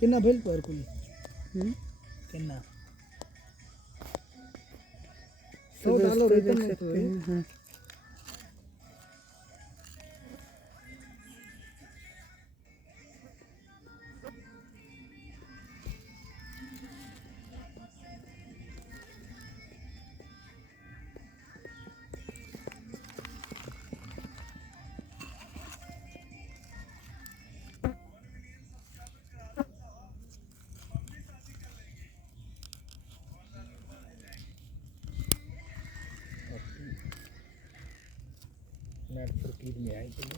कितना भेल पर कुल हम्म कितना तो $100 दोस्तों रिटर्न देख में तो सकते है। हैं हाँ नेट पर की में आई थी